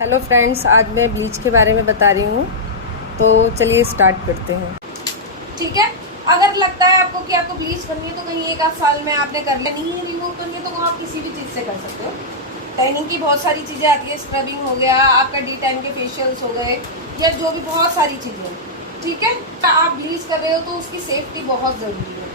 Hello friends, आज मैं bleach के बारे में बता रही हूँ। तो चलिए स्टार्ट करते हैं। ठीक है। अगर लगता है आपको कि आपको ब्लीच करनी है तो कहीं एक आध साल में आपने कर लिया, नहीं रिमूव करनी है तो वो आप किसी भी चीज़ से कर सकते हो। टैनिंग की बहुत सारी चीज़ें आती है, स्क्रबिंग हो गया, आपका डी टैन के फेशियल्स हो गए, या जो भी बहुत सारी चीज़ें। ठीक है। आप ब्लीच कर रहे हो तो उसकी सेफ्टी बहुत ज़रूरी है,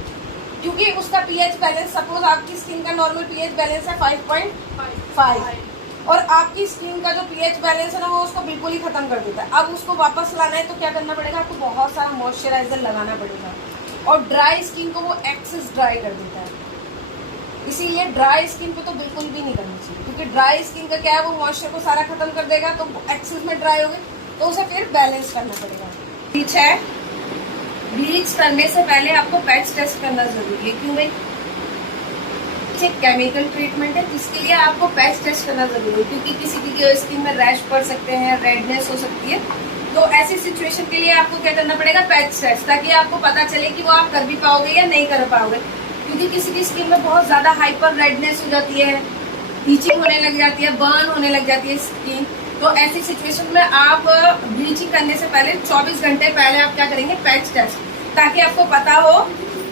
क्योंकि उसका पीएच बैलेंस, सपोज आपकी स्किन का नॉर्मल पीएच बैलेंस है 5.5 और आपकी स्किन का जो पीएच बैलेंस है ना वो उसको बिल्कुल ही खत्म कर देता है। अब उसको वापस लाना है तो क्या करना पड़ेगा, आपको बहुत सारा मॉइस्चराइजर लगाना पड़ेगा, और ड्राई स्किन को वो एक्सेस ड्राई कर देता है। इसीलिए ड्राई स्किन पे तो बिल्कुल भी नहीं करनी चाहिए, क्योंकि ड्राई स्किन का क्या है, वो मॉइस्चर को सारा खत्म कर देगा, तो एक्सेस में ड्राई हो गई तो उसे फिर बैलेंस करना पड़ेगा। ब्लीच है, ब्लीच करने से पहले आपको पैच टेस्ट करना जरूरी है। क्यों भाई? केमिकल ट्रीटमेंट है जिसके लिए आपको पैच टेस्ट करना जरूरी है, क्योंकि किसी की स्किन में रैश पड़ सकते हैं, रेडनेस हो सकती है। तो ऐसी सिचुएशन के लिए आपको क्या करना पड़ेगा, पैच टेस्ट, ताकि आपको पता चले कि वो आप कर भी पाओगे या नहीं कर पाओगे। क्योंकि किसी की स्किन में बहुत ज्यादा हाइपर रेडनेस हो जाती है, ईचिंग होने लग जाती है, बर्न होने लग जाती है स्किन। तो ऐसी सिचुएशन में आप ब्लीचिंग करने से पहले 24 घंटे पहले आप क्या करेंगे, पैच टेस्ट, ताकि आपको पता हो।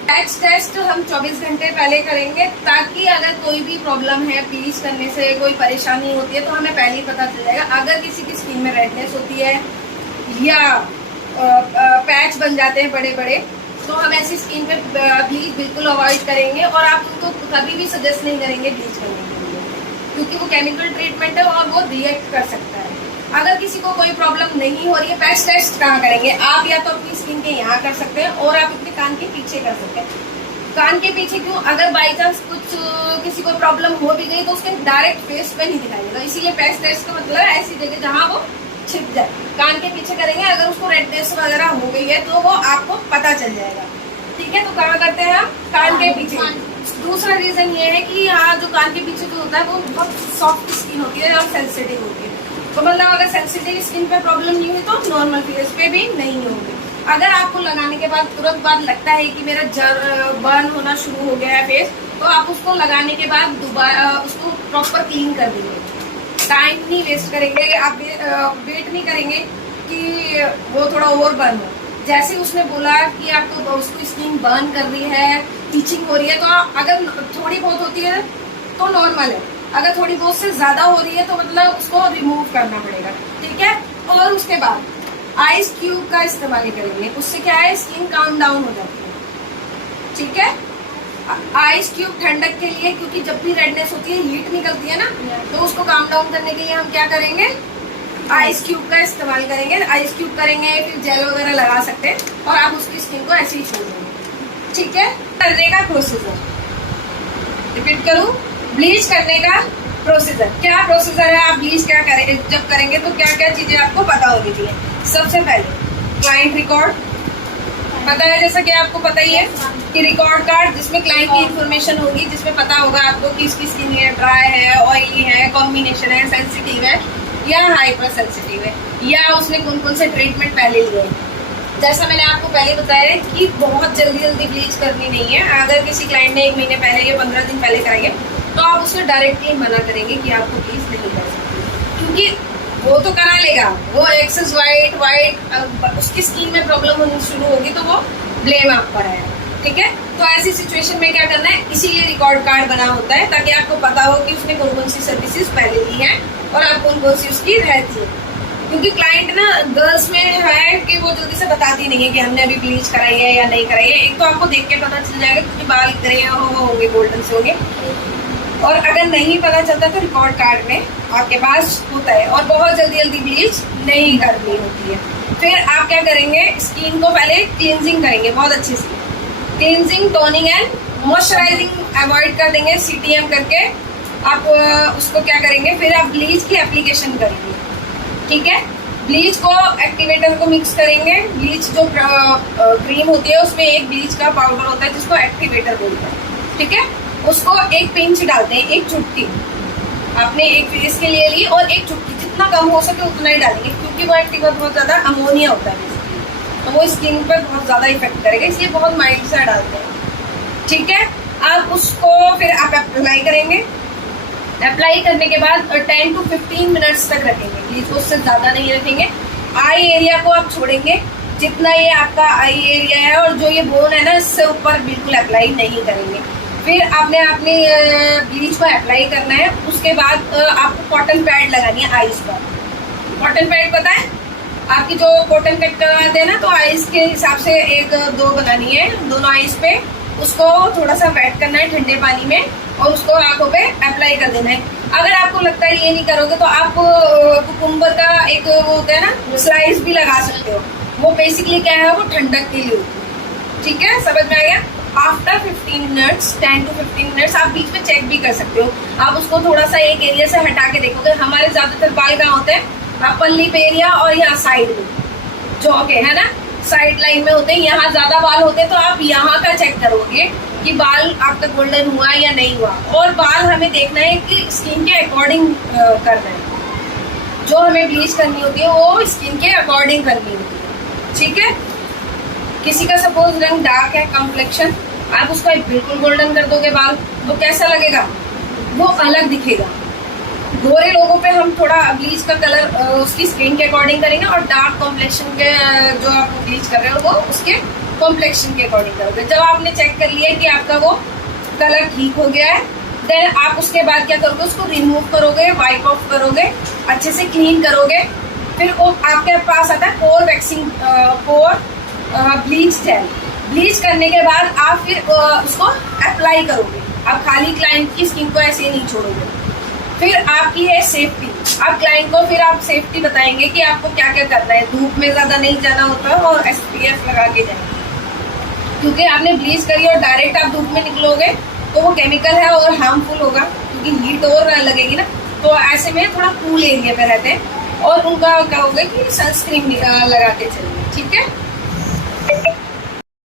पैच टेस्ट हम 24 घंटे पहले करेंगे, ताकि अगर कोई भी प्रॉब्लम है, ब्लीच करने से कोई परेशानी होती है तो हमें पहले ही पता चल जाएगा। अगर किसी की स्किन में रेडनेस होती है या पैच बन जाते हैं बड़े बड़े, तो हम ऐसी स्किन पे ब्लीच बिल्कुल अवॉइड करेंगे, और आप उनको कभी भी सजेस्ट नहीं करेंगे ब्लीच करने के लिए, क्योंकि वो केमिकल ट्रीटमेंट है और वो रिएक्ट कर सकता है। अगर किसी को कोई प्रॉब्लम नहीं हो रही है, पैच टेस्ट कहाँ करेंगे आप? या तो अपनी स्किन के यहाँ कर सकते हैं, और आप अपने कान के पीछे कर सकते हैं। कान के पीछे क्यों? अगर बाई चांस कुछ किसी को प्रॉब्लम हो भी गई तो उसके डायरेक्ट फेस पे नहीं दिखाएगा, इसीलिए पैच टेस्ट का मतलब है ऐसी जगह जहाँ वो छिप जाए। कान के पीछे करेंगे, अगर उसको रेडनेस वगैरह हो गई है तो वो आपको पता चल जाएगा। ठीक है। तो कहाँ करते हैं हम? कान के पीछे। दूसरा रीजन ये है कि यहाँ जो कान के पीछे जो होता है वो बहुत सॉफ्ट स्किन होती है और सेंसिटिव होती है, तो मतलब अगर सेंसिटिव स्किन पे प्रॉब्लम नहीं हुई तो नॉर्मल फेस पे भी नहीं होगी। अगर आपको लगाने के बाद तुरंत बाद लगता है कि मेरा बर्न होना शुरू हो गया है फेस, तो आप उसको लगाने के बाद दोबारा उसको प्रॉपर क्लीन कर देंगे। टाइम नहीं वेस्ट करेंगे, आप वेट नहीं करेंगे कि वो थोड़ा और बर्न हो। जैसे उसने बोला कि आपको उसकी स्किन बर्न कर रही है, टीचिंग हो रही है, तो अगर थोड़ी बहुत होती है तो नॉर्मल है, अगर थोड़ी बहुत से ज्यादा हो रही है तो मतलब उसको रिमूव करना पड़ेगा। ठीक है। और उसके बाद आइस क्यूब का इस्तेमाल करेंगे, उससे क्या है, स्किन काम डाउन हो जाती है। ठीक है। आइस क्यूब ठंडक के लिए, क्योंकि जब भी रेडनेस होती है, हीट निकलती है ना, तो उसको काम डाउन करने के लिए हम क्या करेंगे, आइस क्यूब का इस्तेमाल करेंगे। आइस क्यूब करेंगे, फिर जेल वगैरह लगा सकते हैं, और आप उसकी स्किन को ऐसे ही छोड़ देंगे। ठीक है। करने का प्रोसीजर रिपीट करूं, ब्लीच करने का प्रोसीजर क्या प्रोसीजर है, आप ब्लीच क्या करेंगे, जब करेंगे तो क्या क्या चीजें आपको पता होनी चाहिए। सबसे पहले क्लाइंट रिकॉर्ड पता है, जैसा कि आपको पता ही है कि रिकॉर्ड कार्ड, जिसमें क्लाइंट की इंफॉर्मेशन होगी, जिसमें पता होगा आपको कि इसकी स्किन है, ड्राई है, ऑयली है, कॉम्बिनेशन है, सेंसिटिव है या हाइपर सेंसिटिव है, या उसने कौन कौन से ट्रीटमेंट पहले लिए। जैसा मैंने आपको पहले बताया कि बहुत जल्दी जल्दी ब्लीच करनी नहीं है। अगर किसी क्लाइंट ने 1 महीने पहले या 15 दिन पहले कराई है तो आप उसको डायरेक्टली मना करेंगे कि आपको ब्लीच नहीं कर सकते, क्योंकि वो तो करा लेगा, वो एक्सेस वाइट उसकी स्किन में प्रॉब्लम होनी शुरू होगी तो वो ब्लेम आप पर है। ठीक है। तो ऐसी सिचुएशन में क्या करना है, इसीलिए रिकॉर्ड कार्ड बना होता है, ताकि आपको पता हो कि उसने कौन कौन सी सर्विसेज पहले ली है और आप कौन कौन सी उसकी रहती है। क्योंकि क्लाइंट ना गर्ल्स में है कि वो जल्दी से बताती नहीं है कि हमने अभी ब्लीच कराई है या नहीं कराई है। एक तो आपको देख के पता चल जाएगा, क्योंकि बाल ग्रे होंगे, गोल्डन से होंगे, और अगर नहीं पता चलता तो रिकॉर्ड कार्ड में आपके पास होता है। और बहुत जल्दी जल्दी ब्लीच नहीं करनी होती है। फिर आप क्या करेंगे, स्किन को पहले क्लींजिंग करेंगे, बहुत अच्छे से cleansing, toning and moisturising avoid कर देंगे, CTM करके आप उसको क्या करेंगे, फिर आप ब्लीच की एप्लीकेशन करेंगे। ठीक है। ब्लीच को एक्टिवेटर को मिक्स करेंगे। ब्लीच जो क्रीम होती है उसमें एक ब्लीच का पाउडर होता है जिसको एक्टिवेटर बोलते हैं। ठीक है। उसको एक पिंच डालते हैं, एक चुटकी आपने एक फेस के लिए ली, और एक चुटकी, जितना कम हो सके उतना ही डालेंगे, क्योंकि वो एक्टिवेटर बहुत ज्यादा अमोनिया होता है तो वो स्किन पर बहुत ज्यादा इफेक्ट करेगा, इसलिए बहुत माइल्ड सा डालते हैं। ठीक है। आप उसको फिर आप अप्लाई करेंगे। अप्लाई करने के बाद 10 to 15 मिनट्स तक रखेंगे। ब्लीच को उससे ज़्यादा नहीं रखेंगे। आई एरिया को आप छोड़ेंगे, जितना ये आपका आई एरिया है और जो ये बोन है ना, इससे ऊपर बिल्कुल अप्लाई नहीं करेंगे। फिर आपने अपनी ब्लीच को अप्लाई करना है। उसके बाद आपको कॉटन पैड लगानी है आईज पर। कॉटन पैड पता है आपकी, जो कॉटन कट करवाते हैं ना, तो आईज के हिसाब से 1-2 बनानी है दोनों आईज पे। उसको थोड़ा सा वेट करना है ठंडे पानी में और उसको आंखों पे अप्लाई कर देना है। अगर आपको लगता है ये नहीं करोगे तो आप कुकुम्बर का एक वो होता है ना, स्लाइस भी लगा सकते हो। वो बेसिकली क्या है, वो ठंडक के लिए होती है। ठीक है, समझ में आ गया। आफ्टर 15 मिनट्स, 10 to 15 मिनट्स आप बीच में चेक भी कर सकते हो। आप उसको थोड़ा सा एक एरिया से हटा के देखोगे। हमारे ज्यादातर बाल कहाँ होते हैं, पल्ली पे एरिया और यहाँ साइड में, जॉ के है ना, साइड लाइन में होते हैं। यहाँ ज्यादा बाल होते हैं, तो आप यहाँ का चेक करोगे कि बाल आपका गोल्डन हुआ या नहीं हुआ। और बाल हमें देखना है कि स्किन के अकॉर्डिंग करना है। जो हमें ब्लीच करनी होती है वो स्किन के अकॉर्डिंग करनी होती है। ठीक है, किसी का सपोज रंग डार्क है, कॉम्प्लेक्शन, आप उसका बिल्कुल गोल्डन कर दोगे बाल, तो कैसा लगेगा, वो अलग दिखेगा। गोरे लोगों पे हम थोड़ा ब्लीच का कलर उसकी स्किन के अकॉर्डिंग करेंगे और डार्क कॉम्प्लेक्शन के जो आप ब्लीच कर रहे हो वो उसके कॉम्प्लेक्शन के अकॉर्डिंग करोगे। जब आपने चेक कर लिया कि आपका वो कलर ठीक हो गया है, देन आप उसके बाद क्या करोगे, उसको रिमूव करोगे, वाइप ऑफ करोगे, अच्छे से क्लीन करोगे। फिर वो आपके पास आता है पोर वैक्सिंग, पोर ब्लीच जेल। ब्लीच करने के बाद आप फिर उसको अप्लाई करोगे। आप खाली क्लाइंट की स्किन को ऐसे ही नहीं छोड़ोगे। फिर आपकी है सेफ्टी। आप क्लाइंट को फिर आप सेफ्टी बताएंगे कि आपको क्या क्या करना है। धूप में ज़्यादा नहीं जाना होता और SPF लगा के जाएंगे, क्योंकि आपने ब्लीच करी और डायरेक्ट आप धूप में निकलोगे तो वो केमिकल है और हार्मफुल होगा, क्योंकि हीट और लगेगी ना। तो ऐसे में थोड़ा कूल एरिया पे रहते हैं और उनका क्या होगा कि सनस्क्रीन लगा के चलिए। ठीक है।